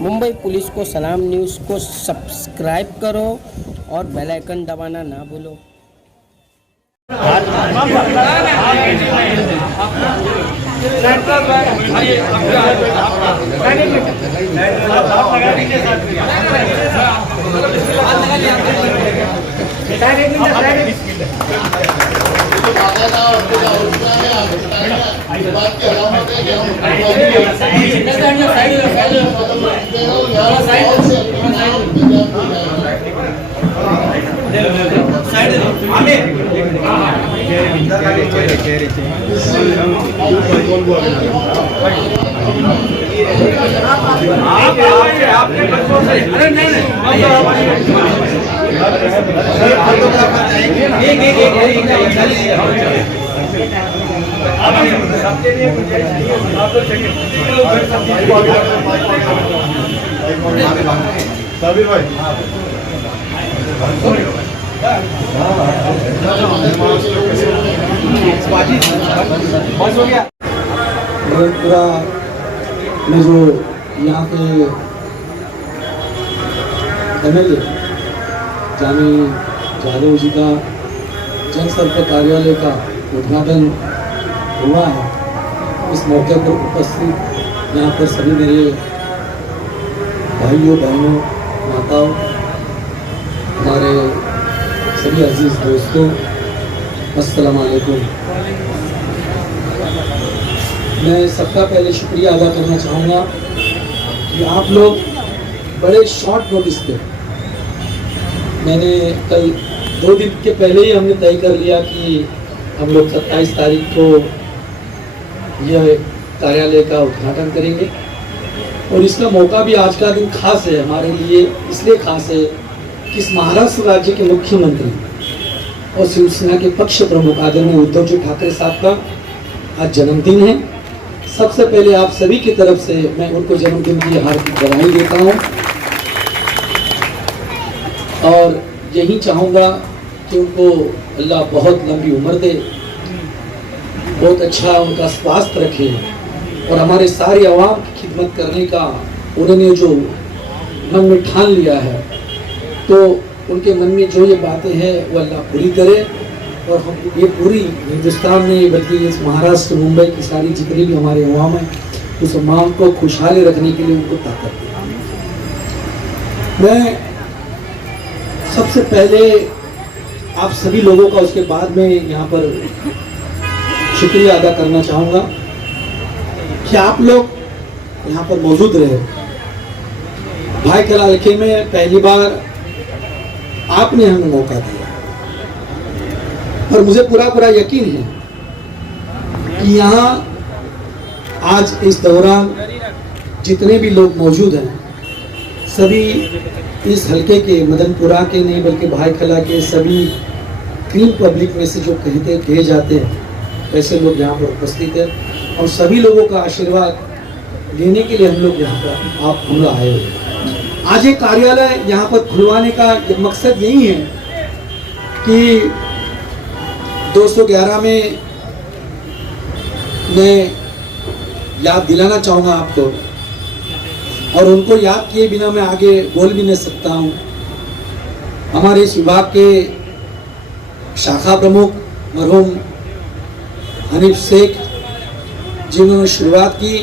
Mumbai police को सलाम news को सब्सक्राइब करो और बेल आइकन दबाना ना भूलो। पूरा में जो यहाँ के MLA जानी जादव जी का जनसंपर्क कार्यालय का उद्घाटन हुआ है। इस मौके पर उपस्थित यहाँ पर सभी मेरे भाइयों बहनों माताओं हमारे सभी अजीज दोस्तों, अस्सलाम वालेकुम। मैं सबका पहले शुक्रिया अदा करना चाहूँगा कि आप लोग बड़े शॉर्ट नोटिस पे, मैंने कल 2 दिन के पहले ही हमने तय कर लिया कि हम लोग 27 तारीख को यह कार्यालय का उद्घाटन करेंगे और इसका मौका भी आज का दिन खास है हमारे लिए। इसलिए खास है कि इस महाराष्ट्र राज्य के मुख्यमंत्री और शिवसेना के पक्ष प्रमुख आदरणीय उद्धव जी ठाकरे साहब का आज जन्मदिन है। सबसे पहले आप सभी की तरफ से मैं उनको जन्मदिन की हार्दिक बधाई देता हूं और यही चाहूँगा कि उनको अल्लाह बहुत लंबी उम्र दे, बहुत अच्छा उनका स्वास्थ्य रखे और हमारे सारी आवाम की खिदमत करने का उन्होंने जो मन में ठान लिया है, तो उनके मन में जो ये बातें हैं वो अल्लाह पूरी करे और हम ये पूरी हिंदुस्तान में बल्कि इस महाराष्ट्र मुंबई की सारी जितनी भी हमारे अवाम है उस अवाम को खुशहाली रखने के लिए उनको ताकत दे। मैं सबसे पहले आप सभी लोगों का उसके बाद में यहाँ पर शुक्रिया अदा करना चाहूँगा कि आप लोग यहाँ पर मौजूद रहे। भाईखला हल्के में पहली बार आपने हमें मौका दिया और मुझे पूरा यकीन है कि यहाँ आज इस दौरान जितने भी लोग मौजूद हैं सभी इस हल्के के मदनपुरा के नहीं बल्कि भाईखला के सभी क्लीन पब्लिक में से जो कहे जाते हैं ऐसे लोग यहाँ पर उपस्थित हैं और सभी लोगों का आशीर्वाद लेने के लिए हम लोग यहाँ पर हम लोग आए हुए। आज एक कार्यालय यहाँ पर खुलवाने का मकसद यही है कि 211 में मैं याद दिलाना चाहूँगा आपको और उनको याद किए बिना मैं आगे बोल भी नहीं सकता हूँ। हमारे इस विभाग के शाखा प्रमुख मरहूम हनीफ शेख जिन्होंने शुरुआत की,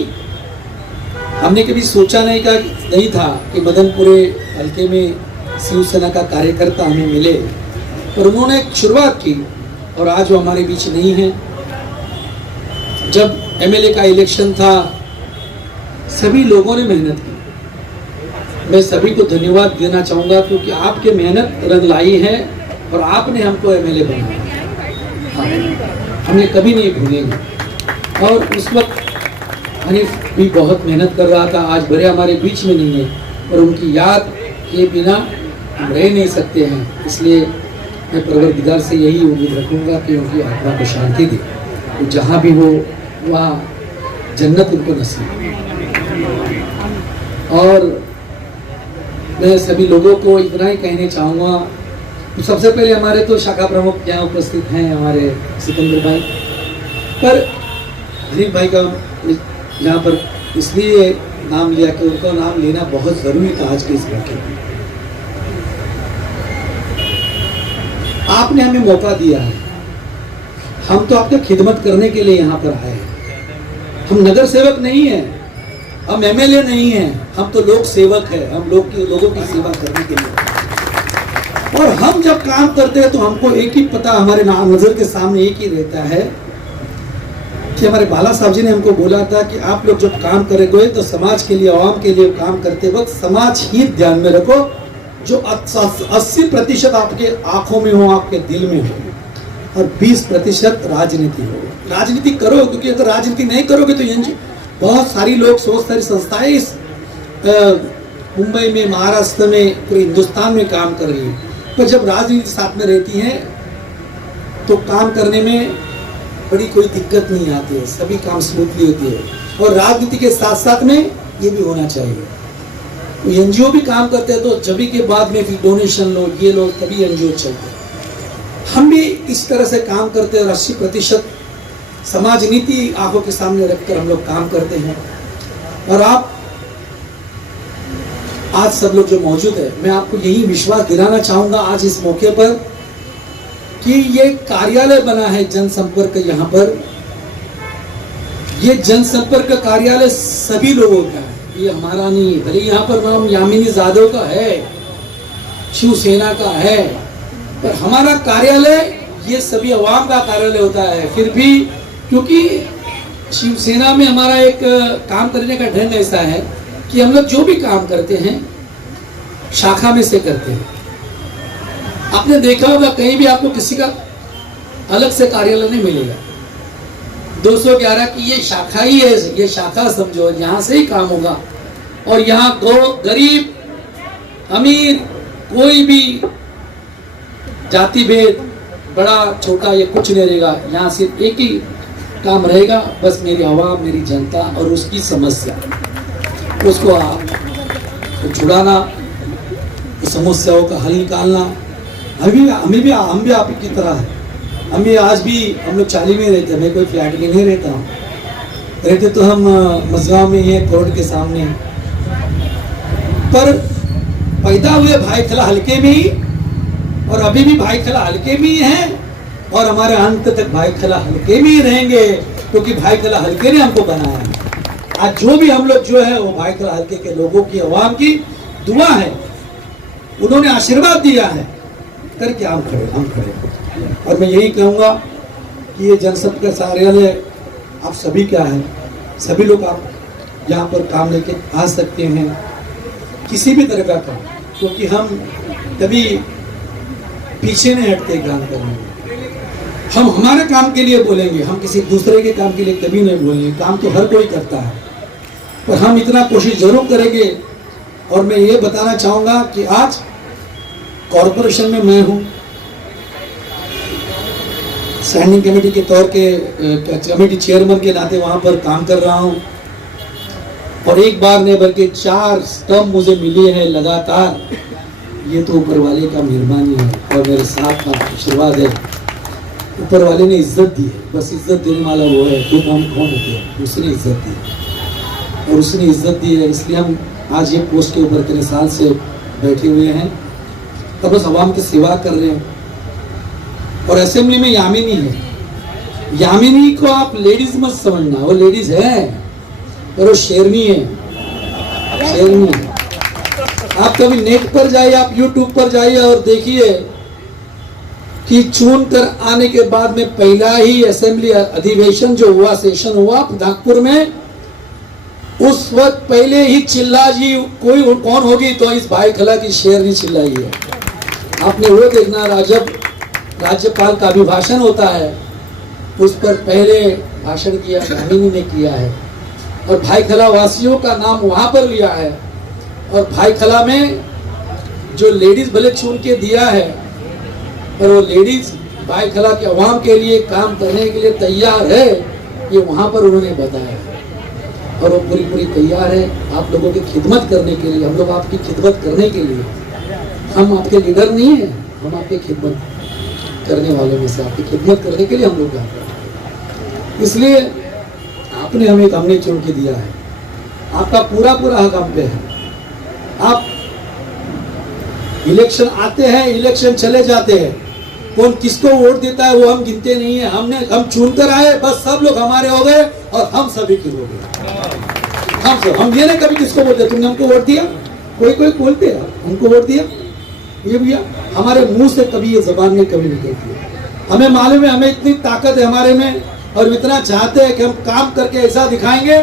हमने कभी सोचा नहीं था कि मदनपुरे हल्के में शिवसेना का कार्यकर्ता हमें मिले, पर उन्होंने शुरुआत की और आज वो हमारे बीच नहीं है। जब MLA का इलेक्शन था सभी लोगों ने मेहनत की, मैं सभी को धन्यवाद देना चाहूँगा क्योंकि आपके मेहनत रंग लाई है और आपने हमको MLA बनाया, हमें कभी नहीं भूलेंगे। और उस वक्त हनीफ भी बहुत मेहनत कर रहा था, आज बड़े हमारे बीच में नहीं है और उनकी याद के बिना हम रह नहीं सकते हैं। इसलिए मैं परवरदिगार से यही उम्मीद रखूँगा कि उनकी आत्मा को शांति दे, तो जहाँ भी हो वहाँ जन्नत उनको नसीब। और मैं सभी लोगों को इतना ही कहने चाहूँगा, तो सबसे पहले हमारे तो शाखा प्रमुख यहाँ उपस्थित हैं हमारे सिकंदर भाई, पर हनीफ भाई का यहाँ पर इसलिए नाम लिया कि उनका नाम लेना बहुत ज़रूरी था आज के इस मौके पर। आपने हमें मौका दिया है, हम तो आपकी खिदमत करने के लिए यहाँ पर आए हैं। हम नगर सेवक नहीं हैं, हम एमएलए नहीं हैं, हम तो लोक सेवक हैं। हम लोगों की सेवा करने के लिए। और हम जब काम करते हैं तो हमको एक ही पता, हमारे नजर के सामने एक ही रहता है कि हमारे बाला साहब जी ने हमको बोला था कि आप लोग जब काम करेंगे तो समाज के लिए, आवाम के लिए काम करते वक्त समाज ही ध्यान में रखो। जो 80% आपके आंखों में हो, आपके दिल में हो, और 20% राजनीति हो। राजनीति करो, क्योंकि अगर राजनीति नहीं करोगे तो ये बहुत सारी लोग, बहुत सारी संस्थाएं इस मुंबई में, महाराष्ट्र में, पूरे हिंदुस्तान में काम कर रही है। पर जब राजनीति साथ में रहती है तो काम करने में बड़ी कोई दिक्कत नहीं आती है, सभी काम स्मूथली होती है। और राजनीति के साथ साथ में ये भी होना चाहिए। एनजीओ भी काम करते हैं तो जब के बाद में भी डोनेशन लो, ये लो, तभी एनजीओ चलते हैं। हम भी इस तरह से काम करते हैं और 80% समाज नीति आंखों के सामने रखकर हम लोग काम करते हैं। और आप आज सब लोग जो मौजूद है, मैं आपको यही विश्वास दिलाना चाहूंगा आज इस मौके पर कि ये कार्यालय बना है जनसंपर्क। यहाँ पर ये जनसंपर्क कार्यालय सभी लोगों का है, ये हमारा नहीं है। भले यहाँ पर नाम यामिनी जादव का है, शिवसेना का है, पर हमारा कार्यालय ये सभी अवाम का कार्यालय होता है। फिर भी क्योंकि शिवसेना में हमारा एक काम करने का ढंग ऐसा है कि हम लोग जो भी काम करते हैं शाखा में से करते हैं। आपने देखा होगा कहीं भी आपको किसी का अलग से कार्यालय नहीं मिलेगा। 211 की ये शाखा ही है, ये शाखा समझो, यहाँ से ही काम होगा। और यहाँ गरीब अमीर कोई भी जाति भेद, बड़ा छोटा, ये कुछ नहीं रहेगा। यहाँ सिर्फ एक ही काम रहेगा, बस मेरी आवाम, मेरी जनता और उसकी समस्या, उसको छुड़ाना, समस्याओं का हल निकालना। हम भी आप की तरह है। हम भी आज भी हम लोग चाली में रहते हैं, मैं कोई फ्लैट में नहीं रहता हूँ। रहते तो हम मजगांव में ही है, कोर्ट के सामने। पर पैदा हुए भाईखला हल्के में ही, और अभी भी भाईखला हल्के में ही है, और हमारे अंत तक भाईखला हल्के में ही रहेंगे, क्योंकि भाईखला हल्के ने हमको बनाया है। आज जो भी हम लोग जो है वो भाईखला हल्के के लोगों की, आवाम की दुआ है, उन्होंने आशीर्वाद दिया है करके हम खड़े। और मैं यही कहूँगा कि ये जनसंपर्क कार्यालय आप सभी का है, सभी लोग आप यहाँ पर काम लेके आ सकते हैं, किसी भी तरह का काम, क्योंकि हम कभी पीछे नहीं हटते काम करने में। हम हमारे काम के लिए बोलेंगे, हम किसी दूसरे के काम के लिए कभी नहीं बोलेंगे। काम तो हर कोई करता है, पर हम इतना कोशिश जरूर करेंगे। और मैं ये बताना चाहूँगा कि आज कॉरपोरेशन में मैं हूँ, स्टैंडिंग कमेटी के तौर के कमेटी चेयरमैन के नाते वहाँ पर काम कर रहा हूँ। और एक बार नहीं बल्कि 4 टर्म मुझे मिली है लगातार। ये तो ऊपर वाले का मेहरबानी है और मेरे साथ का आशीर्वाद है। ऊपर वाले ने इज्जत दी है, बस इज्जत देने वाला वो है, तुम हम कौन होते हैं, उसने इज्जत दी और उसने इज्जत दी है, इसलिए हम आज ये पोस्ट के ऊपर इतने साल से बैठे हुए हैं और बस आवाम की सेवा कर रहे हैं। और असेंबली में यामिनी है, यामिनी को आप लेडीज मत समझना, वो लेडीज है पर वो शेरनी है, शेरनी है। आप कभी नेट पर जाइए, आप यूट्यूब पर जाइए और देखिए कि चुन कर आने के बाद में पहला ही असेंबली अधिवेशन जो हुआ, सेशन हुआ नागपुर में, उस वक्त पहले ही चिल्ला जी कोई कौन होगी तो इस भाईखला की शेरनी चिल्लाई है। आपने वो देखना, जब राज्यपाल का अभिभाषण होता है उस पर पहले भाषण किया यामिनी ने किया है और भाईखला वासियों का नाम वहां पर लिया है। और भाईखला में जो लेडीज भले चुन के दिया है पर वो लेडीज भाईखला के अवाम के लिए काम करने के लिए तैयार है, ये वहां पर उन्होंने बताया और वो पूरी तैयार है आप लोगों की खिदमत करने के लिए। हम लोग आपकी खिदमत करने के लिए, हम आपके लीडर नहीं है, हम आपकी खिदमत करने वाले में से, आपकी खिदमत करने के लिए हम लोग यहाँ पर। इसलिए आपने हमें चुन के दिया है आपका पूरा पूरा हक हम पे है। आप इलेक्शन आते हैं, इलेक्शन चले जाते हैं, कौन किसको वोट देता है वो हम गिनते नहीं है। हम चुन कर आए, बस सब लोग हमारे हो गए और हम सभी के हो गए। हम ये नहीं कभी किसको बोलते तुमने हमको वोट दिया, कोई बोलते हैं हमको वोट दिया, ये भैया हमारे मुंह से कभी ये जबान में कभी निकलती है। हमें मालूम है, हमें इतनी ताकत है हमारे में और इतना चाहते हैं कि हम काम करके ऐसा दिखाएंगे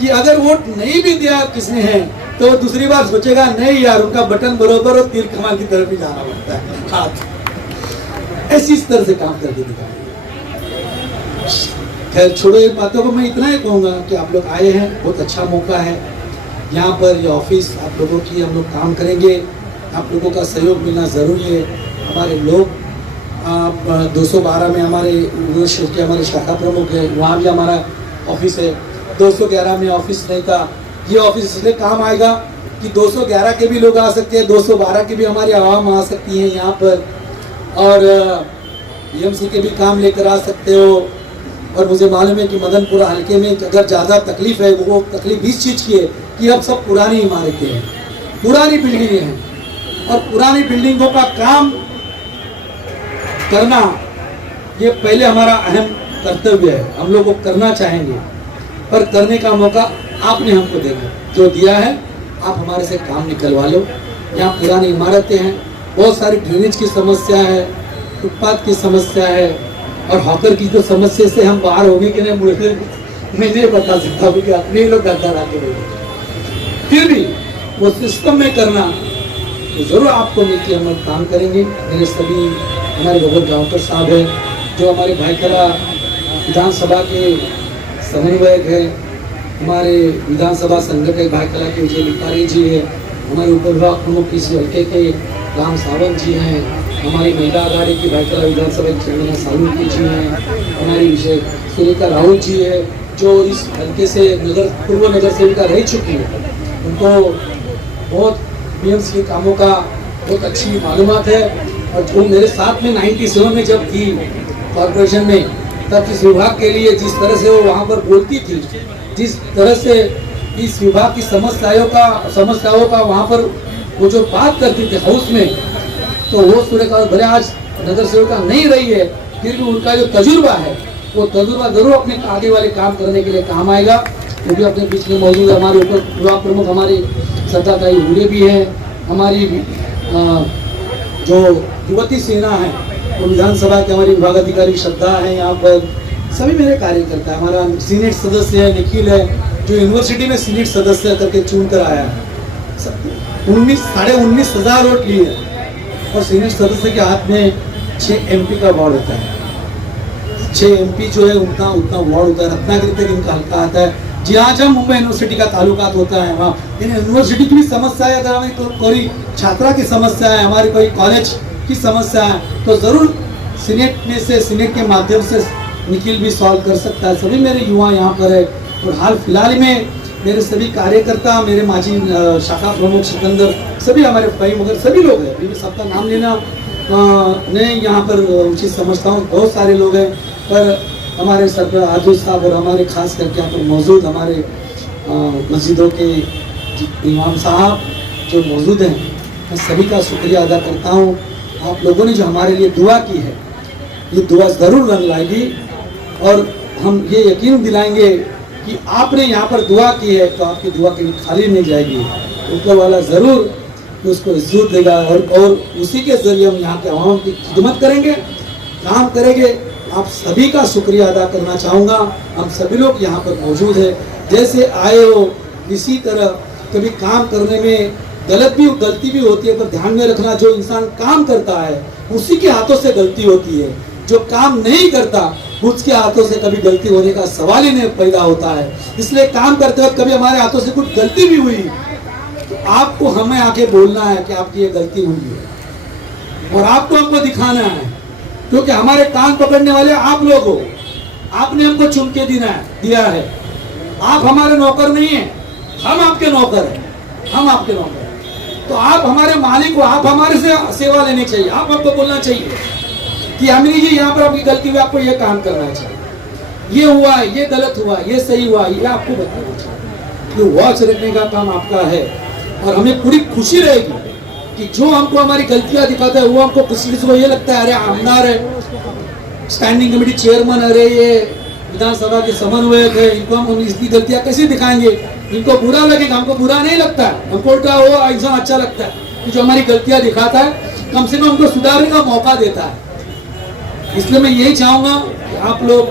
कि अगर वोट नहीं भी दिया किसने है तो वो दूसरी बार सोचेगा नहीं यार उनका बटन बरोबर और तीर कमान की तरफ ही जाना पड़ता है हाथ। ऐसी इस तरह से काम करके दिखाएंगे। खैर छोड़ो ये बातों को, मैं इतना ही कहूँगा कि आप लोग आए हैं, बहुत अच्छा मौका है यहाँ पर। ये ऑफिस आप लोगों की हम लोग काम करेंगे, आप लोगों का सहयोग मिलना ज़रूरी है। हमारे लोग 212 में हमारे यूनिवर्सिटी के हमारे शाखा प्रमुख है, वहाँ भी हमारा ऑफिस है। 211 में ऑफिस नहीं था, ये ऑफिस इसलिए काम आएगा कि 211 के भी लोग आ सकते हैं, 212 की भी हमारी आवाम आ सकती है यहाँ पर, और बीएमसी के भी काम लेकर आ सकते हो। और मुझे मालूम है कि मदनपुरा हल्के में अगर ज़्यादा तकलीफ है वो तकलीफ इस चीज़ की है कि अब सब पुरानी इमारतें हैं, पुरानी बिल्डिंगें हैं, और पुरानी बिल्डिंगों का काम करना ये पहले हमारा अहम कर्तव्य है। हम लोग को करना चाहेंगे, पर करने का मौका आपने हमको देना जो दिया है, आप हमारे से काम निकलवा लो। यहाँ पुरानी इमारतें हैं, बहुत सारी ड्रेनेज की समस्या है, फुटपाथ की समस्या है, और हॉकर की जो समस्या से हम बाहर हो गए कि नहीं मुझे मैं नहीं बता सकता क्योंकि अपने लोग घर आके बोले। फिर भी वो सिस्टम में करना तो जरूर आपको मिलकर हम लोग काम करेंगे। मेरे सभी हमारे गोबर गांवकर साहब हैं जो हमारे भाईखला विधानसभा के समन्वयक है, हमारे विधानसभा संगठक भाईखला के विजय लिपारी जी है, हमारे उप विभाग प्रमुख इस हल्के के राम सावंत जी हैं, हमारी महिला आघाड़ी की भाईखला विधानसभा की चंदना सालुंकी जी हैं, हमारी विजय सुरेखा राहुल जी है जो इस हल्के से पूर्व नगर सेविका रह चुकी है। उनको बहुत बीएमसी के कामों का बहुत अच्छी मालूमात है, और जो मेरे साथ में 97 में जब थी कॉर्पोरेशन में, तब इस विभाग के लिए जिस तरह से वो वहाँ पर बोलती थी, जिस तरह से इस विभाग की समस्याओं का वहाँ पर वो जो बात करती थी हाउस में, तो वो सुरेखा भले आज नगर सेविका नहीं रही है, फिर भी उनका जो तजुर्बा है वो तजुर्बा जरूर अपने आगे वाले काम करने के लिए काम आएगा। वो भी अपने बीच में मौजूद है। हमारे ऊपर विभाग प्रमुख हमारी सत्ताताई हुडे भी है, हमारी जो युवती सेना है वो विधानसभा के हमारी विभाग अधिकारी श्रद्धा है, यहाँ पर सभी मेरे कार्यकर्ता है। हमारा सीनेट सदस्य है निखिल है जो यूनिवर्सिटी में सीनेट सदस्य करके चुन कर आया है, 19,500 वोट लिए, और सीनेट सदस्य के हाथ में 6 MP का वार्ड होता है। 6 MP जो है उतना वार्ड होता है। रत्नागिरी तक इनका हल्का आता है। जी हाँ, जब मुंबई यूनिवर्सिटी का ताल्लुकात होता है वहाँ यूनिवर्सिटी की भी समस्या है, अगर हमें कोई छात्रा की समस्या है, हमारी कोई कॉलेज की समस्या है, तो ज़रूर सीनेट के माध्यम से निखिल भी सॉल्व कर सकता है। सभी मेरे युवा यहाँ पर है, और हाल फिलहाल में मेरे सभी कार्यकर्ता, मेरे माजी शाखा प्रमुख सिकंदर, सभी हमारे भाई मगर सभी लोग हैं, मैं सबका नाम लेना नहीं यहाँ पर उचित समझता हूँ, बहुत सारे लोग हैं, पर हमारे सरकार आजू साहब और हमारे खास करके यहाँ पर मौजूद हमारे मस्जिदों के इमाम साहब जो मौजूद हैं, मैं सभी का शुक्रिया अदा करता हूँ। आप लोगों ने जो हमारे लिए दुआ की है, ये दुआ ज़रूर रंग लाएगी, और हम ये यकीन दिलाएंगे कि आपने यहाँ पर दुआ की है तो आपकी दुआ कभी खाली नहीं जाएगी। ऊपर वाला ज़रूर उसको इज्जत देगा, और उसी के ज़रिए हम यहाँ के आवाम की खिदमत करेंगे, काम करेंगे। आप सभी का शुक्रिया अदा करना चाहूँगा। हम सभी लोग यहाँ पर मौजूद हैं, जैसे आए हो इसी तरह कभी काम करने में गलती भी होती है, पर ध्यान में रखना जो इंसान काम करता है उसी के हाथों से गलती होती है, जो काम नहीं करता उसके हाथों से कभी गलती होने का सवाल ही नहीं पैदा होता है। इसलिए काम करते वक्त कभी हमारे हाथों से कुछ गलती भी हुई तो आपको हमें आके बोलना है कि आपकी ये गलती हुई है, और आपको हमको दिखाना है, क्योंकि हमारे कान पकड़ने वाले आप लोग हो। आपने हमको चुन के दिया है। आप हमारे नौकर नहीं हैं, हम आपके नौकर हैं, हम आपके नौकर हैं। तो आप हमारे मालिक हो, आप हमारे से सेवा लेनी चाहिए। आप हमको बोलना चाहिए कि अमीरी जी यहाँ पर आपकी गलती हुई, आपको ये काम करना चाहिए, ये हुआ, ये गलत हुआ, ये सही हुआ, ये आपको बताना चाहिए। ये वॉच रखने का काम आपका है। और हमें पूरी खुशी रहेगी कि जो हमको हमारी गलतियां दिखाता है वो हमको किसी को ये लगता है अरे आमदार है, स्टैंडिंग कमेटी चेयरमैन, अरे ये विधानसभा के समन्वयक है, इनको हम इसकी गलतियां कैसे दिखाएंगे, इनको बुरा लगेगा। हमको बुरा नहीं लगता है, हमको उल्टा वो एकदम अच्छा लगता है कि जो हमारी गलतियां दिखाता है कम से कम हमको सुधारने का मौका देता है। इसलिए मैं यही चाहूंगा कि आप लोग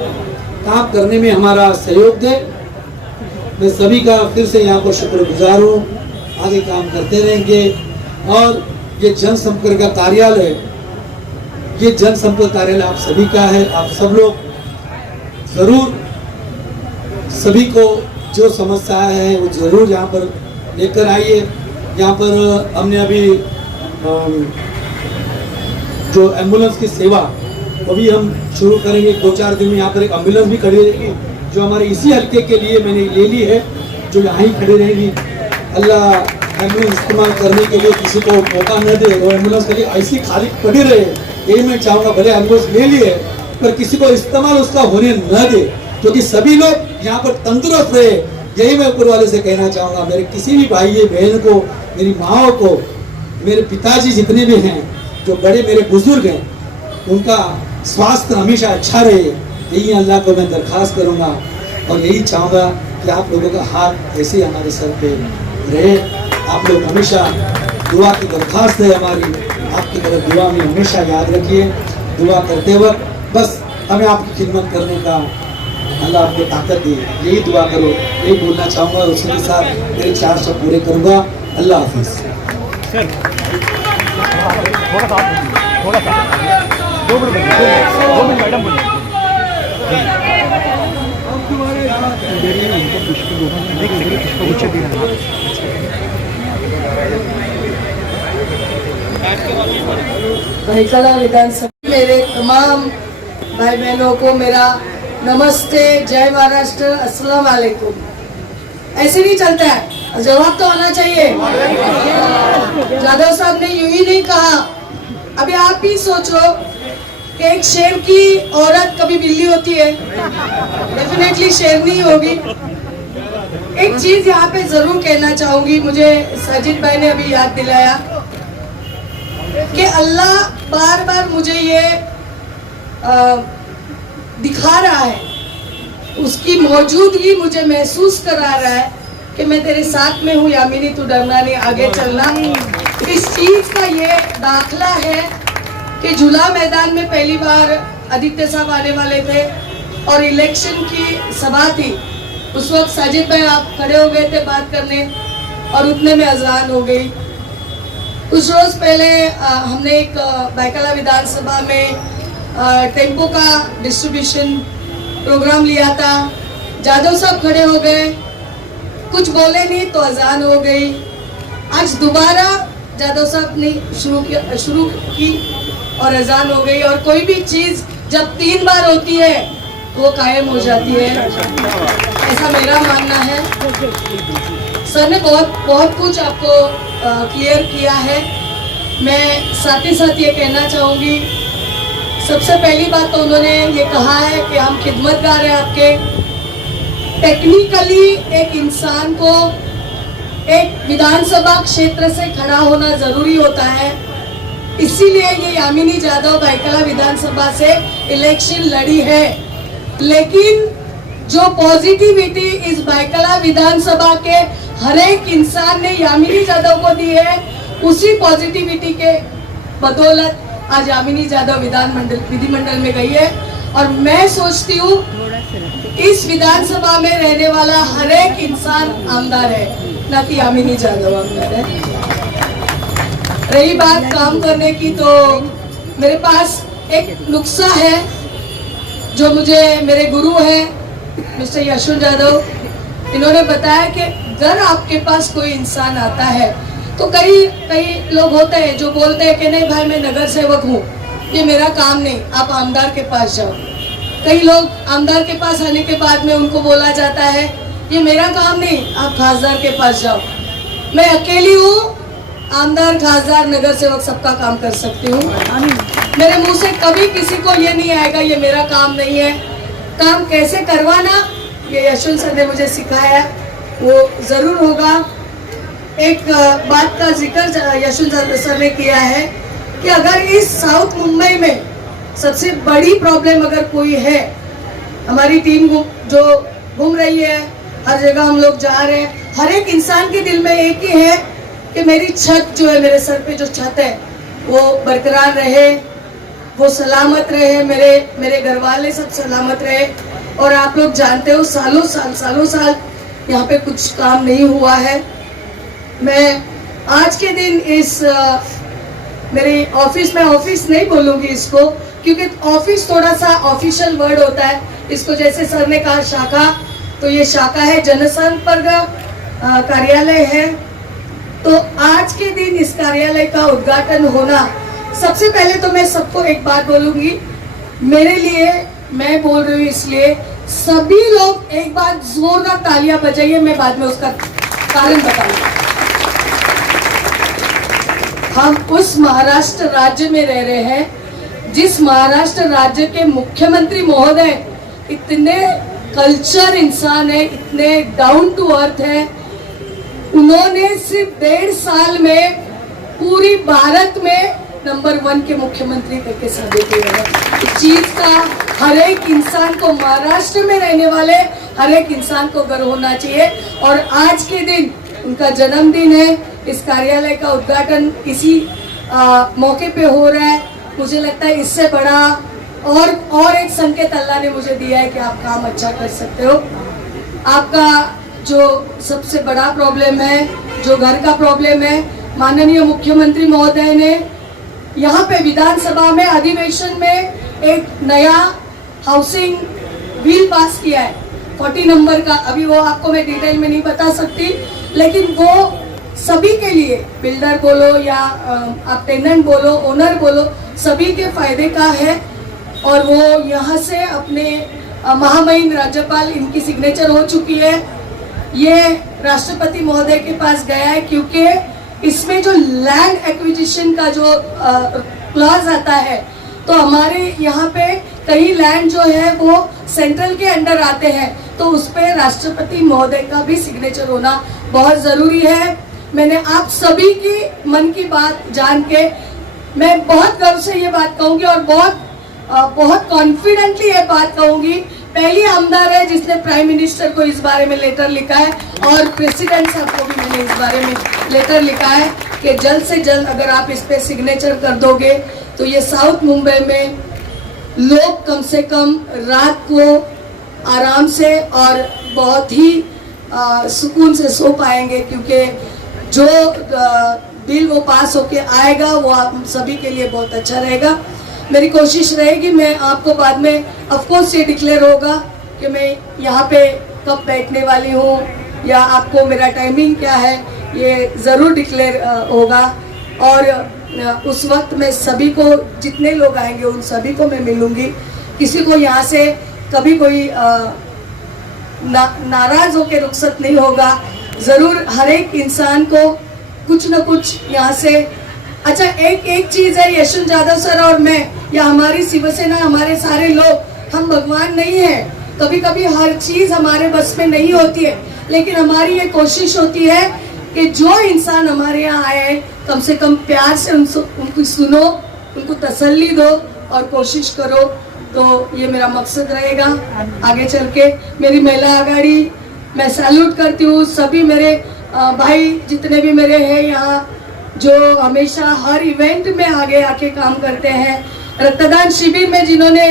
काम करने में हमारा सहयोग दें। मैं सभी का फिर से यहाँ पर शुक्रगुजार हूँ, आगे काम करते रहेंगे। और ये जनसंपर्क का कार्यालय, ये जनसंपर्क कार्यालय आप सभी का है। आप सब लोग जरूर सभी को जो समस्या है वो जरूर यहाँ पर लेकर आइए। यहाँ पर हमने अभी जो एम्बुलेंस की सेवा वो भी हम शुरू करेंगे। 2-4 दिन में यहाँ पर एक एम्बुलेंस भी खड़ी रहेगी जो हमारे इसी हल्के के लिए मैंने ले ली है, जो यहाँ ही खड़ी रहेगी। अल्लाह एम्बुलेंस इस्तेमाल करने के लिए किसी को मौका न दे, वो एम्बुलेंस कभी ऐसी खाली पड़ी रहे, यही मैं चाहूँगा। भले एम्बुलेंस ले लिए पर किसी को इस्तेमाल उसका होने न दे, क्योंकि सभी लोग यहाँ पर तंदुरुस्त रहे, यही मैं ऊपर वाले से कहना चाहूँगा। मेरे किसी भी भाई बहन को, मेरी माओ को, मेरे पिताजी जितने भी हैं, जो बड़े मेरे बुजुर्ग हैं, उनका स्वास्थ्य हमेशा अच्छा रहे, यही अल्लाह को मैं दरख्वास्त करूँगा। और यही चाहूँगा कि आप लोगों का हाथ ऐसे हमारे सर पे रहे। आप लोग हमेशा दुआ की दरख्वास्त है हमारी, आपकी तरफ दुआ में हमेशा याद रखिए। दुआ करते वक्त बस हमें आपकी खिदमत करने का अल्लाह आपको ताकत दे, यही दुआ करो, यही बोलना चाहूँगा। उसी के साथ मेरे 4 शब्द पूरे करूँगा। अल्लाह हाफिज़। थोड़ा सा 2 मिनट मैडम बोलिए। भाईकला विधानसभा मेरे तमाम भाई बहनों को मेरा नमस्ते, जय महाराष्ट्र, अस्सलाम वालेकुम। ऐसे नहीं चलता है, जवाब तो आना चाहिए। जाधव साहब ने यूं ही नहीं कहा। अभी आप भी सोचो कि एक शेर की औरत कभी बिल्ली होती है? डेफिनेटली शेर नहीं होगी। एक चीज यहाँ पे जरूर कहना चाहूंगी, मुझे साजिद भाई ने अभी याद दिलाया कि अल्लाह बार बार मुझे ये दिखा रहा है, उसकी मौजूदगी मुझे महसूस करा रहा है कि मैं तेरे साथ में हूँ यामिनी, तू डरना नहीं, आगे चलना। इस चीज का ये दाखला है कि झूला मैदान में पहली बार आदित्य साहब आने वाले थे और इलेक्शन की सभा थी। उस वक्त साजिद भाई आप खड़े हो गए थे बात करने और उतने में अजान हो गई। कुछ रोज पहले हमने एक भाईकला विधानसभा में टेम्पो का डिस्ट्रीब्यूशन प्रोग्राम लिया था। जाधव साहब खड़े हो गए, कुछ बोले नहीं तो अजान हो गई। आज दोबारा जाधव साहब ने शुरू की और अजान हो गई। और कोई भी चीज जब 3 बार होती है तो वो कायम हो जाती है, ऐसा मेरा मानना है। सर ने बहुत कुछ आपको क्लियर किया है। मैं साथ ही साथ ये कहना चाहूँगी, सबसे पहली बात तो उन्होंने ये कहा है कि हम खिदमतगार हैं आपके। टेक्निकली एक इंसान को एक विधानसभा क्षेत्र से खड़ा होना जरूरी होता है, इसीलिए ये यामिनी जाधव भाईकला विधानसभा से इलेक्शन लड़ी है। लेकिन जो पॉजिटिविटी इस भाईकला विधानसभा के हर एक इंसान ने यामिनी जाधव को दी है, उसी पॉजिटिविटी के बदौलत आज यामिनी जाधव विधिमंडल में गई है। और मैं सोचती हूँ इस विधानसभा में रहने वाला हर एक इंसान आमदार है, ना कि यामिनी जाधव आमदार है। रही बात काम करने की, तो मेरे पास एक नुस्खा है जो मुझे मेरे गुरु हैं मिस्टर यशवंत जाधव, इन्होंने बताया कि अगर आपके पास कोई इंसान आता है तो कई लोग होते हैं जो बोलते हैं कि नहीं भाई मैं नगर सेवक हूँ, ये मेरा काम नहीं, आप आमदार के पास जाओ। कई लोग आमदार के पास आने के बाद में उनको बोला जाता है ये मेरा काम नहीं, आप खासदार के पास जाओ। मैं अकेली हूँ, आमदार खासदार नगर सेवक सबका काम कर सकती हूँ। मेरे मुंह से कभी किसी को ये नहीं आएगा ये मेरा काम नहीं है। काम कैसे करवाना ये यशवंत सर ने मुझे सिखाया। वो ज़रूर होगा। एक बात का जिक्र यशवंत सर ने किया है कि अगर इस साउथ मुंबई में सबसे बड़ी प्रॉब्लम अगर कोई है, हमारी टीम जो घूम रही है, हर जगह हम लोग जा रहे हैं, हर एक इंसान के दिल में एक ही है कि मेरी छत जो है, मेरे सर पे जो छत है वो बरकरार रहे, वो सलामत रहे, मेरे घर वाले सब सलामत रहे। और आप लोग जानते हो सालों साल यहाँ पे कुछ काम नहीं हुआ है। मैं आज के दिन इस मेरे ऑफिस में, ऑफिस नहीं बोलूँगी इसको क्योंकि ऑफिस थोड़ा सा ऑफिशियल वर्ड होता है, इसको जैसे सर ने कहा शाखा, तो ये शाखा है, जनसंपर्क कार्यालय है। तो आज के दिन इस कार्यालय का उद्घाटन होना, सबसे पहले तो मैं सबको एक बात बोलूंगी, मेरे लिए, मैं बोल रही हूँ इसलिए सभी लोग एक बार जोरदार तालियां बजाइए, मैं बाद में उसका कारण बताऊंगा। हम उस महाराष्ट्र राज्य में रह रहे हैं जिस महाराष्ट्र राज्य के मुख्यमंत्री महोदय इतने कल्चर इंसान है, इतने डाउन टू अर्थ है। उन्होंने सिर्फ 1.5 साल में पूरी भारत में नंबर 1 के मुख्यमंत्री करके साबित हुए हैं। इस चीज का हर एक इंसान को, महाराष्ट्र में रहने वाले हर एक इंसान को गर्व होना चाहिए। और आज के दिन उनका जन्मदिन है, इस कार्यालय का उद्घाटन इसी मौके पे हो रहा है। मुझे लगता है इससे बड़ा और एक संकेत अल्लाह ने मुझे दिया है कि आप काम अच्छा कर सकते हो। आपका जो सबसे बड़ा प्रॉब्लम है, जो घर का प्रॉब्लम है, माननीय मुख्यमंत्री महोदय ने यहाँ पे विधानसभा में अधिवेशन में एक नया हाउसिंग बिल पास किया है 40 नंबर का। अभी वो आपको मैं डिटेल में नहीं बता सकती, लेकिन वो सभी के लिए, बिल्डर बोलो या आप टेनेंट बोलो, ओनर बोलो, सभी के फायदे का है। और वो यहाँ से अपने महामहिम राज्यपाल, इनकी सिग्नेचर हो चुकी है, ये राष्ट्रपति महोदय के पास गया है क्योंकि इसमें जो लैंड एक्विजिशन का जो क्लॉज आता है, तो हमारे यहाँ पे कई लैंड जो है वो सेंट्रल के अंडर आते हैं, तो उस पे राष्ट्रपति महोदय का भी सिग्नेचर होना बहुत ज़रूरी है। मैंने आप सभी की मन की बात जान के मैं बहुत गर्व से ये बात कहूँगी और बहुत कॉन्फिडेंटली ये बात कहूँगी, पहली आमदार है जिसने प्राइम मिनिस्टर को इस बारे में लेटर लिखा है और प्रेसिडेंट साहब को भी मैंने इस बारे में लेटर लिखा है कि जल्द से जल्द अगर आप इस पे सिग्नेचर कर दोगे तो ये साउथ मुंबई में लोग कम से कम रात को आराम से और बहुत ही सुकून से सो पाएंगे, क्योंकि जो बिल वो पास होके आएगा वो आप सभी के लिए बहुत अच्छा रहेगा। मेरी कोशिश रहेगी, मैं आपको बाद में ऑफकोर्स ये डिक्लेयर होगा कि मैं यहाँ पे कब बैठने वाली हूँ या आपको मेरा टाइमिंग क्या है, ये ज़रूर डिक्लेयर होगा। और उस वक्त मैं सभी को, जितने लोग आएंगे उन सभी को मैं मिलूँगी। किसी को यहाँ से कभी कोई नाराज़ होकर रुखसत नहीं होगा। ज़रूर हर एक इंसान को कुछ न कुछ यहाँ से, अच्छा एक चीज़ है, यशवंत यादव सर और मैं या हमारी शिवसेना, हमारे सारे लोग, हम भगवान नहीं हैं। कभी कभी हर चीज़ हमारे बस में नहीं होती है, लेकिन हमारी ये कोशिश होती है कि जो इंसान हमारे यहाँ आए कम से कम प्यार से उनको सुनो, उनको तसल्ली दो और कोशिश करो। तो ये मेरा मकसद रहेगा आगे चल के। मेरी महिला आघाड़ी, मैं सैल्यूट करती हूँ सभी मेरे भाई जितने भी मेरे हैं यहाँ, जो हमेशा हर इवेंट में आगे आके काम करते हैं। रक्तदान शिविर में जिन्होंने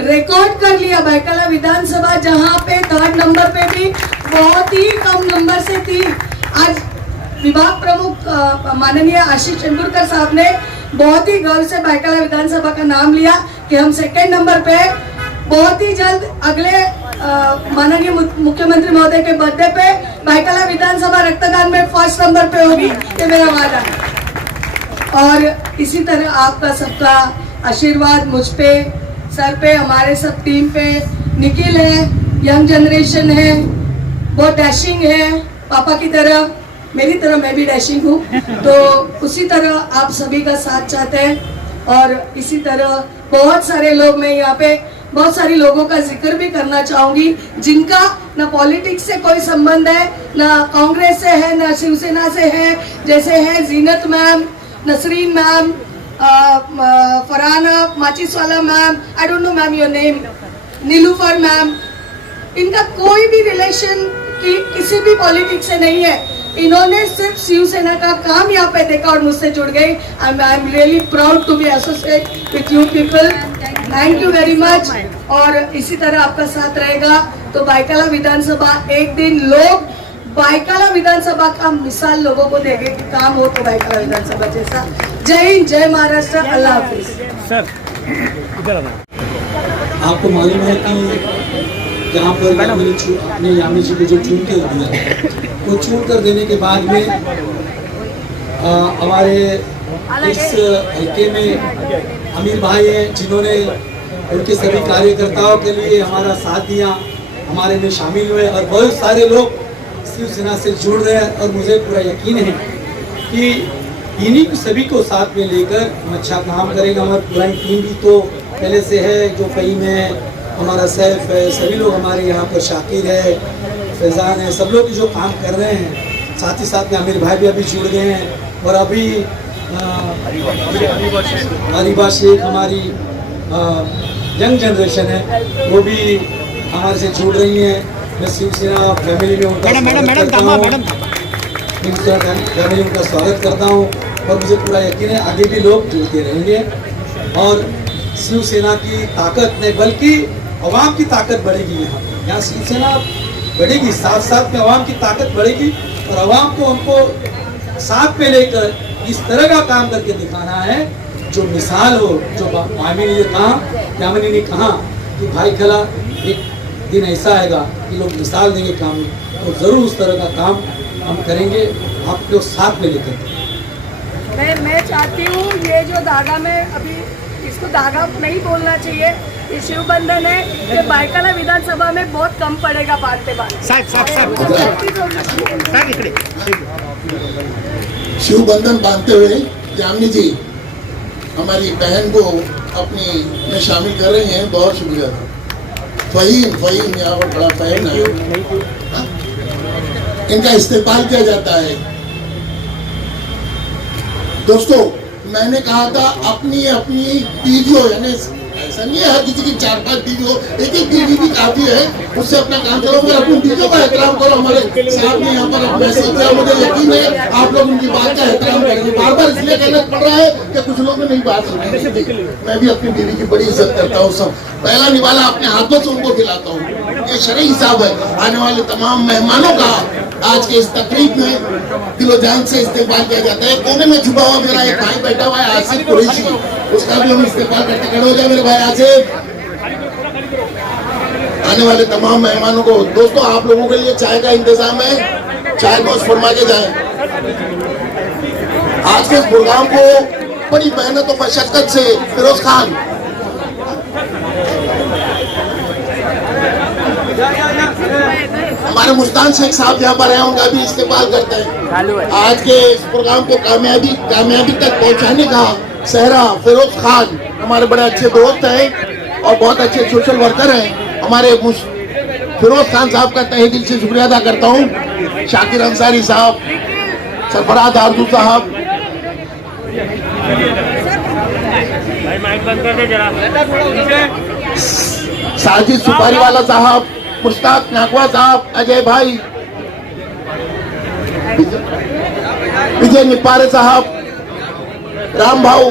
रिकॉर्ड कर लिया, बैकला विधानसभा जहाँ पे 3rd नंबर पे भी बहुत ही कम नंबर से थी, आज विभाग प्रमुख माननीय आशीष चंदुरकर साहब ने बहुत ही गर्व से बैकला विधानसभा का नाम लिया कि हम 2nd नंबर पे, बहुत ही जल्द अगले माननीय मुख्यमंत्री महोदय के बर्थडे पे बैकला विधानसभा रक्तदान में 1st नंबर पे होगी, ये मेरा वादा है। और इसी तरह आपका सबका आशीर्वाद मुझ पे, सर पे, हमारे सब टीम पे। निखिल है, यंग जनरेशन है, बहुत डैशिंग है, पापा की तरह, मेरी तरह मैं भी डैशिंग हूँ, तो उसी तरह आप सभी का साथ चाहते हैं। और इसी तरह बहुत सारे लोग, मैं यहाँ पे बहुत सारी लोगों का जिक्र भी करना चाहूंगी जिनका ना पॉलिटिक्स से कोई संबंध है, ना कांग्रेस से है, ना शिवसेना से है। जैसे है Zeenat ma'am, Nasreen ma'am, Farhana Machiswala ma'am, I don't know ma'am your name, Nilufar ma'am, इनका कोई भी रिलेशन किसी भी पॉलिटिक्स से नहीं है। इन्होंने सिर्फ शिवसेना का काम यहाँ पे देखा और मुझसे जुड़ गई। I am really proud to be associate with you people. Thank you very much. और इसी तरह आपका साथ रहेगा तो बाइकाला विधानसभा एक दिन लोग बाइकाला विधानसभा का मिसाल लोगों को देंगे कि काम हो तो बाइकाला विधानसभा जैसा। जय हिंद, जय महाराष्ट्र, अल्लाह हाफिज। सर इधर आना। आपको मालूम है कि जहाँ पर अपने यामिनी जी को जो चुन के दिया, वो चुन कर देने के बाद में हमारे इस हल्के में अमीर भाई हैं जिन्होंने उनके सभी कार्यकर्ताओं के लिए हमारा साथ दिया, हमारे में शामिल हुए और बहुत सारे लोग शिवसेना से जुड़ रहे हैं। और मुझे पूरा यकीन है कि इन्हीं को सभी को साथ में लेकर हम अच्छा काम करेंगे। हमारी पुरानी टीम भी तो पहले से है, जो फ़हीम है, हमारा सैफ है, सभी लोग हमारे यहाँ पर, शाकिर है, फैज़ान है, सब लोग जो काम कर रहे हैं। साथ ही साथ में आमिर भाई भी अभी जुड़ गए हैं और अभी अरीबा शेख हमारी यंग जनरेशन है, वो भी हमारे से जुड़ रही हैं। मैं शिवसेना फैमिली में उनका फैमिली उनका स्वागत करता हूँ और मुझे पूरा यकीन है आगे भी लोग जुड़ते रहेंगे और शिवसेना की ताकत नहीं बल्कि अवाम की ताकत बढ़ेगी। यहाँ शिवसेना बढ़ेगी, साथ साथ में अवाम की ताकत बढ़ेगी और अवाम को हमको साथ में लेकर इस तरह का काम करके दिखाना है जो मिसाल हो। जो यामिनी ने कहा कि भाई खला एक दिन ऐसा आएगा कि लोग मिसाल देंगे काम में, और ज़रूर उस तरह का काम हम करेंगे, आप लोग साथ में लेकर। मैं चाहती हूँ ये जो धागा में अभी इसको धागा नहीं बोलना चाहिए, ये शिव बंधन है, ये बाइकाला विधानसभा में बहुत कम पड़ेगा बांटते शिव बंधन बांधते हुए यामिनी जी हमारी बहन को अपनी में शामिल कर रही हैं, बहुत शुक्रिया। फ़हीम यहाँ पर बड़ा फ़हीम है, इनका इस्तेमाल किया जाता है। दोस्तों मैंने कहा था अपनी वीडियो, यानी ऐसा नहीं है हर किसी की 4-5 वीडियो, एक वीडियो भी काफी है, उससे अपना काम करो, मगर अपनी वीडियो का एहतराम करो। हमारे साहब ने यहाँ पर मैसेज किया, मुझे यकीन है आप लोग उनकी बात का एहतराम करेंगे। बार बार इसलिए कहना पड़ रहा है कि कुछ लोगों ने नहीं बात सुनी। मैं भी अपनी बीवी की बड़ी इज्जत करता हूँ, सब पहला निवाला अपने हाथों से उनको खिलाता हूँ, ये शरई हिसाब है। आने वाले तमाम मेहमानों का आज के इस तकरीब में दिलो जान से इस्तेमाल किया जाता है। कोने में छुपा हुआ मेरा एक भाई बैठा हुआ है आसिफ कुरैशी, उसका भी हम इस्तेमाल करते। खड़े हो जाए मेरे भाई आसिफ। आने वाले तमाम मेहमानों को, दोस्तों आप लोगों के लिए चाय का इंतजाम है, चाय नोश फरमा के जाए। आज के इस प्रोग्राम को बड़ी मेहनत और मशक्कत से फिरोज खान हमारे मुस्तान शेख साहब यहाँ पर हैं, उनका भी इस्तेमाल करते हैं। आज के इस प्रोग्राम को कामयाबी तक पहुँचाने का सहरा फिरोज खान हमारे बड़े अच्छे दोस्त हैं और बहुत अच्छे सोशल वर्कर हैं। हमारे फिरोज खान साहब का तहे दिल से शुक्रिया अदा करता हूँ। शाकिर अंसारी साहब, सरफराज आरजू साहब, साजिद सुपारी वाला साहब, मुश्ताक नाकवा साहब, अजय भाई, विजय निपारे साहब, राम भाऊ,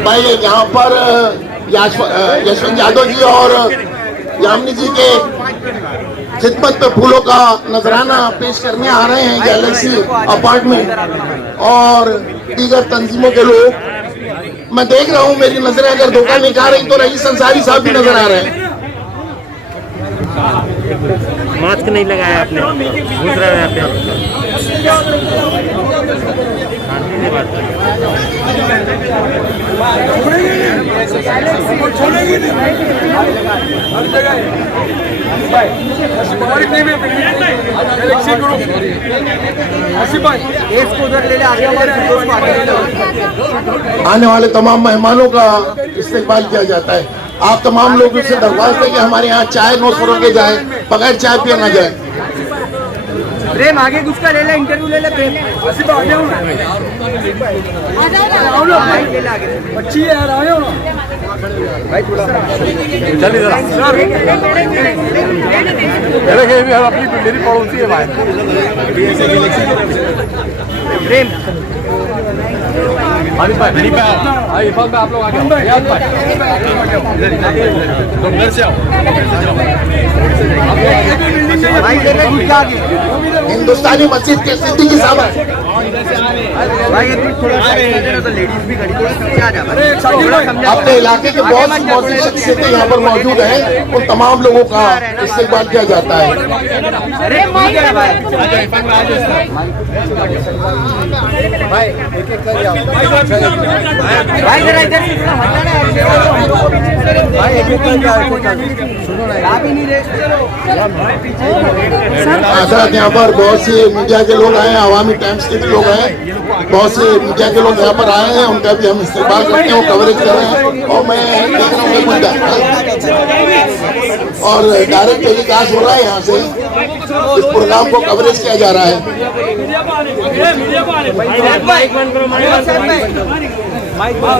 भाई यहाँ पर यशवंत यादव जी और यामिनी जी के खिदमत पे फूलों का नजराना पेश करने आ रहे हैं गैलेक्सी अपार्टमेंट और दीगर तंजीमों के लोग। मैं देख रहा हूँ, मेरी नजरें अगर धोखा नहीं खा रही तो रईस अंसारी साहब भी नजर आ रहे हैं। मास्क नहीं लगाया आपने, घुस रहा है यहाँ पे। आने वाले तमाम मेहमानों का इस्तेमाल किया जाता है। आप तमाम लोगों से दरख्वास्त है कि हमारे यहाँ चाय नो सरोगे जाए, बगैर चाय पिया ना जाए। प्रेम आगे कुछ का ले ले, इंटरव्यू ले ले प्रेम। अच्छी है यार, आए हो भाई थोड़ा चल इधर अपनी मेरी पड़ोसी है भाई प्रेम। भाई इरफान भाई आप लोग आगे तुम घर से आओ भाई हिंदुस्तानी मस्जिद के सिद्दीकी साहब भाई थोड़ा तो लेडीज भी खड़ी, थोड़ा पीछे आ जा। अपने इलाके के बहुत सी मौजूद शख्सियतें यहाँ पर मौजूद हैं, उन तमाम लोगों का इस्तेमाल किया जाता है। अरे भाई जरा इधर हजरत यहाँ पर बहुत से मीडिया के लोग आए हैं, अवामी टाइम्स के भी लोग हैं, बहुत से मीडिया के लोग यहाँ पर आए हैं, उनका भी हम इस्तेमाल करते हैं, वो कवरेज कर रहे हैं। और मैं देख रहा हूँ और डायरेक्ट टेलीकास्ट हो रहा है यहाँ से, इस प्रोग्राम को कवरेज किया जा रहा है।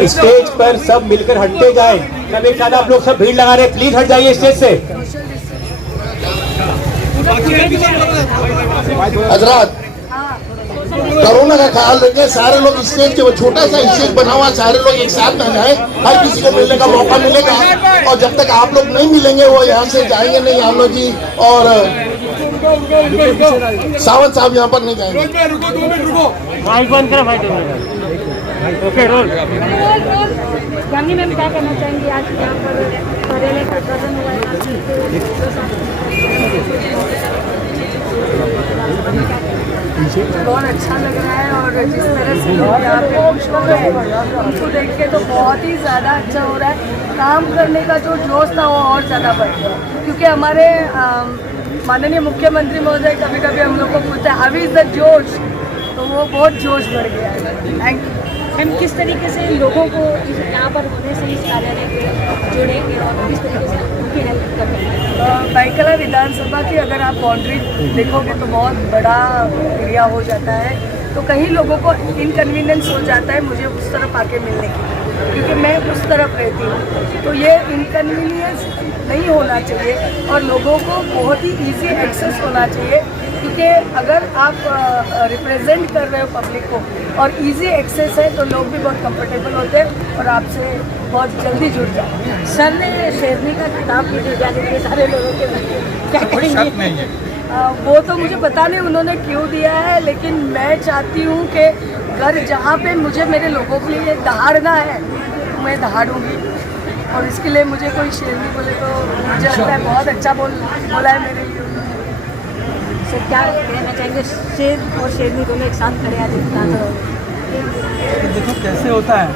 स्टेज पर सब मिलकर हटते जाए। सब एक साथ आप लोग सब भीड़ लगा रहे हैं, प्लीज हट जाइए स्टेज से। हजरात कोरोना का ख्याल रखें, सारे लोग स्टेज के, वो छोटा सा स्टेज बना हुआ, सारे लोग एक साथ ना जाए, हर किसी को मिलने का मौका मिलेगा। और जब तक आप लोग नहीं मिलेंगे वो यहाँ से जाएंगे नहीं, हम लोग जी और सावंत साहब यहाँ पर नहीं जाएंगे। Okay role. गांधी मैम क्या कहना चाहेंगे आज यहाँ पर बरेली का उद्घाटन हुआ है? बहुत अच्छा लग रहा है और जिस तरह से लोग यहाँ पे खुश हो रहे हैं उनको देख के तो बहुत ही ज़्यादा अच्छा हो रहा है। काम करने का जो जोश था वो और ज़्यादा बढ़ गया, क्योंकि हमारे माननीय मुख्यमंत्री महोदय कभी कभी हम लोग को पूछते हैं हाउ इज़ द जोश, तो वो बहुत जोश बढ़ गया है। Thank you ma'am. किस तरीके से लोगों को यहाँ पर होने से इस कार्यालय के जोड़ेंगे और किस तरीके से उनकी हेल्प करेंगे? बैकला विधानसभा की अगर आप बाउंड्री देखोगे तो बहुत बड़ा एरिया हो जाता है, तो कहीं लोगों को इनकन्वीनियंस हो जाता है मुझे उस तरफ आके मिलने की, क्योंकि मैं उस तरफ रहती हूँ। तो ये इनकन्वीनियंस नहीं होना चाहिए और लोगों को बहुत ही इजी एक्सेस होना चाहिए, क्योंकि अगर आप रिप्रेजेंट कर रहे हो पब्लिक को और इजी एक्सेस है तो लोग भी बहुत कंफर्टेबल होते हैं और आपसे बहुत जल्दी जुड़ जाते हैं। सर ने शेरनी का खिताब मुझे जाने के सारे लोगों के क्या करेंगे? वो तो मुझे पता नहीं उन्होंने क्यों दिया है, लेकिन मैं चाहती हूँ कि घर जहाँ पे मुझे मेरे लोगों के लिए दहाड़ना है तो मैं दहाड़ूंगी, और इसके लिए मुझे कोई शेरनी बोले तो मुझे लगता है बहुत अच्छा बोला है मेरे लिए। सर क्या कहना चाहेंगे, शेर और शेरनी दोनों एक साथ खड़े आज देखो कैसे होता है,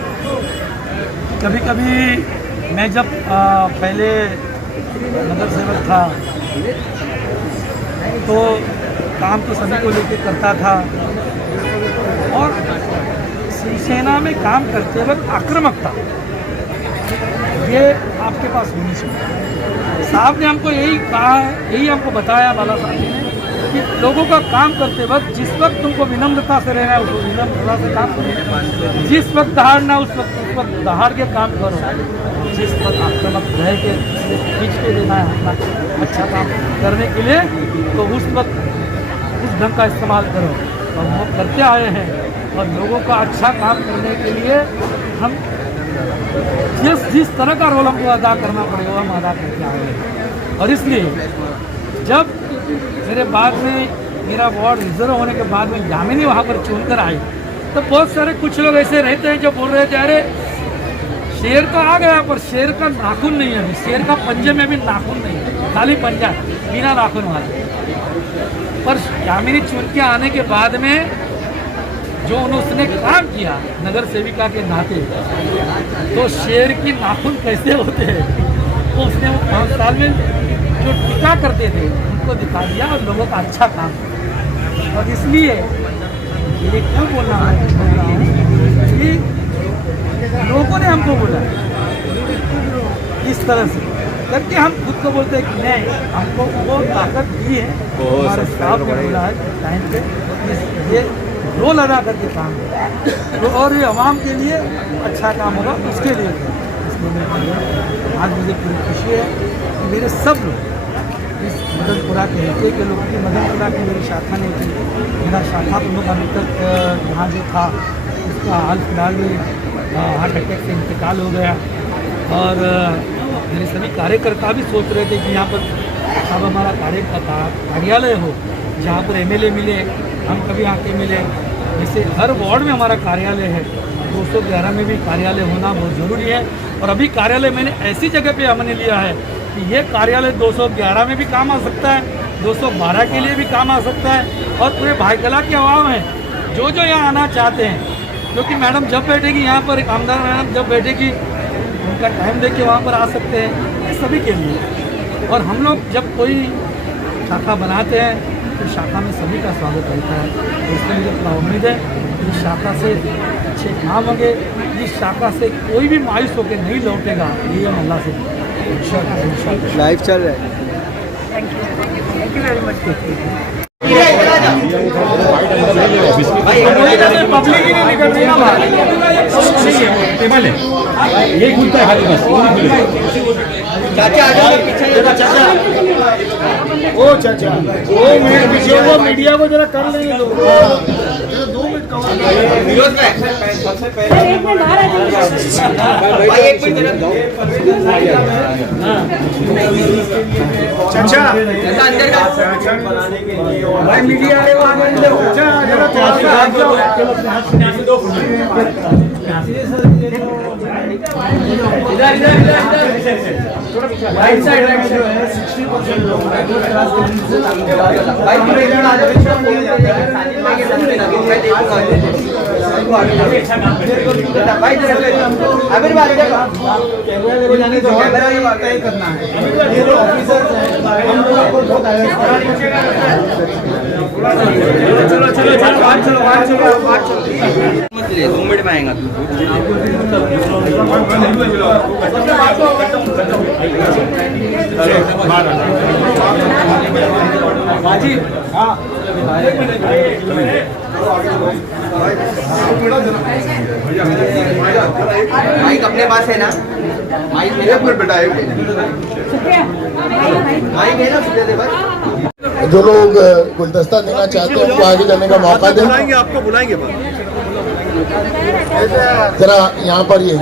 कभी कभी मैं जब पहले नगर सेवक था तो काम तो सभी को लेकर करता था, और शिवसेना में काम करते वक्त आक्रामकता ये आपके पास होनी चाहिए। साहब ने हमको यही कहा है, यही हमको बताया बाला साहब ने कि लोगों का काम करते वक्त जिस वक्त तुमको विनम्रता से रहना है उसको विनम्रता से काम करो, जिस वक्त दहाड़ना उस वक्त दहाड़ के काम करो, जिस वक्त आक्रामक रह के खींच के देना है अपना अच्छा काम करने के लिए तो उस वक्त उस ढंग का इस्तेमाल करो। और वो करते आए हैं और लोगों का अच्छा काम करने के लिए हम जिस तरह का रोल हमको अदा करना पड़ेगा हम अदा करके आए हैं। और इसलिए जब मेरे बाद में मेरा वार्ड रिजर्व होने के बाद में यामिनी वहाँ पर चुनकर आई तो बहुत सारे कुछ लोग ऐसे रहते हैं जो बोल रहे थे अरे शेर तो आ गया पर शेर का नाखून नहीं है, शेर का पंजे में भी नाखून नहीं है, खाली पंजा बिना नाखून वाला। पर यामिनी चुन के आने के बाद में जो उसने काम किया नगर सेविका के नाते, तो शेर की नाखून कैसे होते हैं तो उसने वो 5 साल में जो टीका करते थे उनको दिखा दिया और लोगों का अच्छा काम किया। और इसलिए ये क्यों बोलना है कि लोगों ने हमको बोला इस तरह से करके, हम खुद को बोलते हैं कि नहीं, हमको वो ताकत दी है, हमारे स्टाफ ने बोला है टाइम पे ये रोल अदा करके काम है तो, और ये आवाम के लिए अच्छा काम होगा उसके लिए। इसलिए आज मुझे पूरी खुशी है कि मेरे सब लोग इस मदनपुरा के हल्के के लोगों की, मदनपुरा की मेरी शाखा नहीं थी, मेरा शाखा प्रमुख अभी तक यहाँ जो था उसका हाल फिलहाल में हार्ट अटैक से इंतकाल हो गया। और मेरे सभी कार्यकर्ता भी सोच रहे थे कि यहाँ पर अब हमारा कार्यालय हो जहाँ पर एमएलए मिले, हम कभी आके मिले। जैसे हर वार्ड में हमारा कार्यालय है, 211 में भी कार्यालय होना बहुत ज़रूरी है। और अभी कार्यालय मैंने ऐसी जगह पे हमने लिया है कि ये कार्यालय 211 में भी काम आ सकता है, 212 के लिए भी काम आ सकता है। और पूरे भाईकला के अवाम है जो यहाँ आना चाहते हैं, क्योंकि मैडम जब बैठेगी यहाँ पर, आमदार मैडम जब बैठेगी उनका टाइम देख के वहाँ पर आ सकते हैं, ये सभी के लिए। और हम लोग जब कोई शाखा बनाते हैं तो शाखा में सभी का स्वागत रहता है। तो इसलिए मुझे पूरा उम्मीद है कि इस शाखा से अच्छे काम होंगे, इस शाखा से कोई भी मायूस होकर नहीं लौटेगा, ये हम अल्लाह से लाइव चल रहा है। Thank you very much. Public ही नहीं निकल रही ना बाहर, टेबल है ये खुलता है खाली बस। चाचा आ जाओ पीछे, चाचा ओ चाचा वो मिनट पीछे, वो मीडिया को जरा कर लेंगे लोग, 2 मिनट का विरोध में सबसे पहले एक मिनट बाहर आ जाइए भाई, एक मिनट चाचा अंदर का भाई मीडिया वाले वहाँ आ गए, चाचा जरा थोड़ा सा हाथ जाओ। राइट साइड 60% लोग करना है। ये जो ऑफिसर हम लोगों को बहुत चलो चलो चलो 2 मिनट में आएगा माइक अपने पास है ना? माइक मेरे पर बेटा है, माइक है ना? जो लोग गुलदस्ता देना चाहते हैं उनको आगे जाने का मौका दें। आपको बुलाएंगे जरा यहाँ पर ये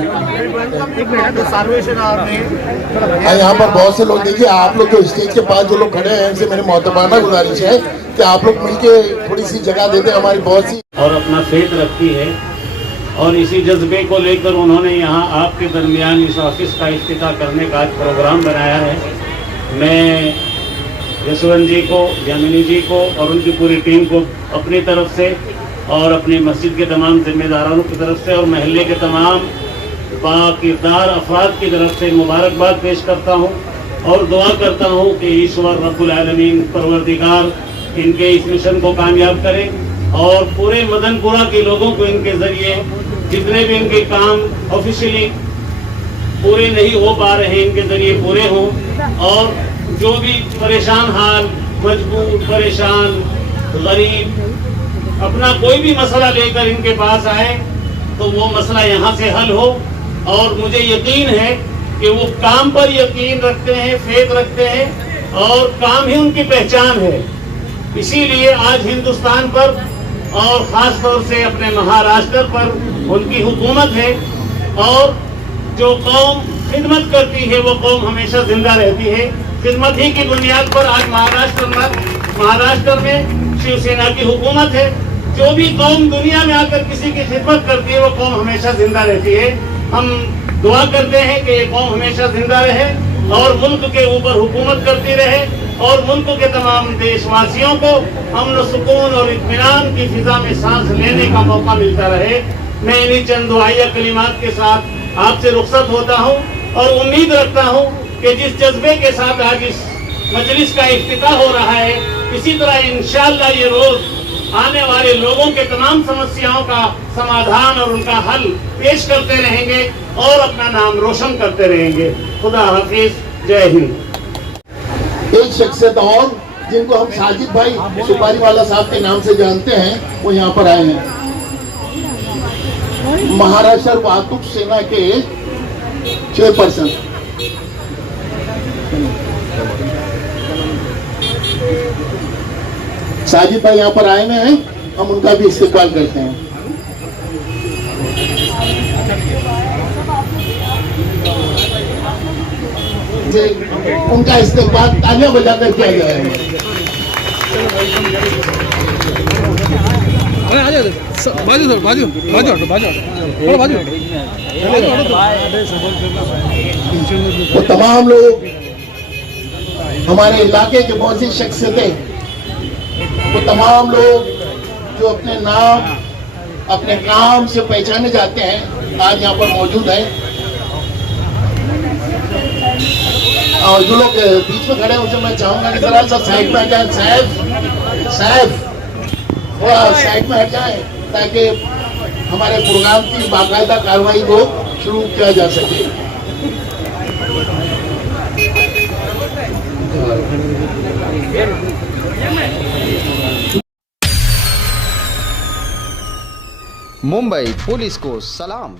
यहाँ पर बहुत से लोग, देखिए आप लोग जो स्टेज के पास जो लोग खड़े हैं इनसे मेरी मोहतबाना गुजारिश है कि आप लोग मिलके थोड़ी सी जगह दे दें। हमारी बहुत सी और अपना फेथ रखती है और इसी जज्बे को लेकर उन्होंने यहाँ आपके दरमियान इस ऑफिस का इफ्तिताह करने का आज प्रोग्राम बनाया है। मैं यशवंत जी को, यामिनी जी को और उनकी पूरी टीम को अपनी तरफ से और अपनी मस्जिद के तमाम जिम्मेदारों की तरफ से और महल्ले के तमाम बाकिरदार अफराद की तरफ से मुबारकबाद पेश करता हूँ और दुआ करता हूँ कि ईश्वर रब्बुल आलमीन परवरदिगार इनके इस मिशन को कामयाब करें और पूरे मदनपुरा के लोगों को इनके ज़रिए जितने भी इनके काम ऑफिशियली पूरे नहीं हो पा रहे हैं इनके ज़रिए पूरे हों और जो भी परेशान हाल, मजबूर, परेशान, गरीब अपना कोई भी मसला लेकर इनके पास आए तो वो मसला यहाँ से हल हो। और मुझे यकीन है कि वो काम पर यकीन रखते हैं, फेथ रखते हैं और काम ही उनकी पहचान है। इसीलिए आज हिंदुस्तान पर और ख़ास तौर से अपने महाराष्ट्र पर उनकी हुकूमत है और जो कौम खिदमत करती है वो कौम हमेशा जिंदा रहती है। खिदमत ही की बुनियाद पर आज महाराष्ट्र में शिवसेना की हुकूमत है। जो भी कौम दुनिया में आकर किसी की खिदमत करती है वो कौम हमेशा जिंदा रहती है। हम दुआ करते हैं कि ये कौम हमेशा जिंदा रहे और मुल्क के ऊपर हुकूमत करती रहे और मुल्क के तमाम देशवासियों को अमन सुकून और इत्मीनान की फिजा में सांस लेने का मौका मिलता रहे। मैं इन्हीं चंद दुआया कलिमात के साथ आपसे रुखसत होता हूँ और उम्मीद रखता हूँ कि जिस जज्बे के साथ आज इस मजलिस का इफ्तिताह हो रहा है, इसी तरह इंशाअल्लाह ये रोज आने वाले लोगों के तमाम समस्याओं का समाधान और उनका हल पेश करते रहेंगे और अपना नाम रोशन करते रहेंगे। खुदा हाफिज, जय हिंद। एक शख्सियत और जिनको हम साजिद भाई सुपारी वाला साहब के नाम से जानते हैं, वो यहाँ पर आए हैं। महाराष्ट्र वाहतूक सेना के चेयरपर्सन साजिद भाई यहाँ पर आए हुए हैं, हम उनका भी इस्तेमाल करते हैं। उनका इस्तेमाल तालियां बजाकर किया जाएगा। तो तमाम लोग हमारे इलाके के बहुत सी शख्सियतें, वो तमाम लोग जो अपने नाम अपने काम से पहचाने जाते हैं, आज यहाँ पर मौजूद हैं। और जो लोग बीच में खड़े हैं उनसे मैं चाहूंगा कि जरा सा साइड में हट जाए। साहब थोड़ा साइड में हट जाए ताकि हमारे प्रोग्राम की बाकायदा कार्रवाई को शुरू किया जा सके। मुंबई पुलिस को सलाम।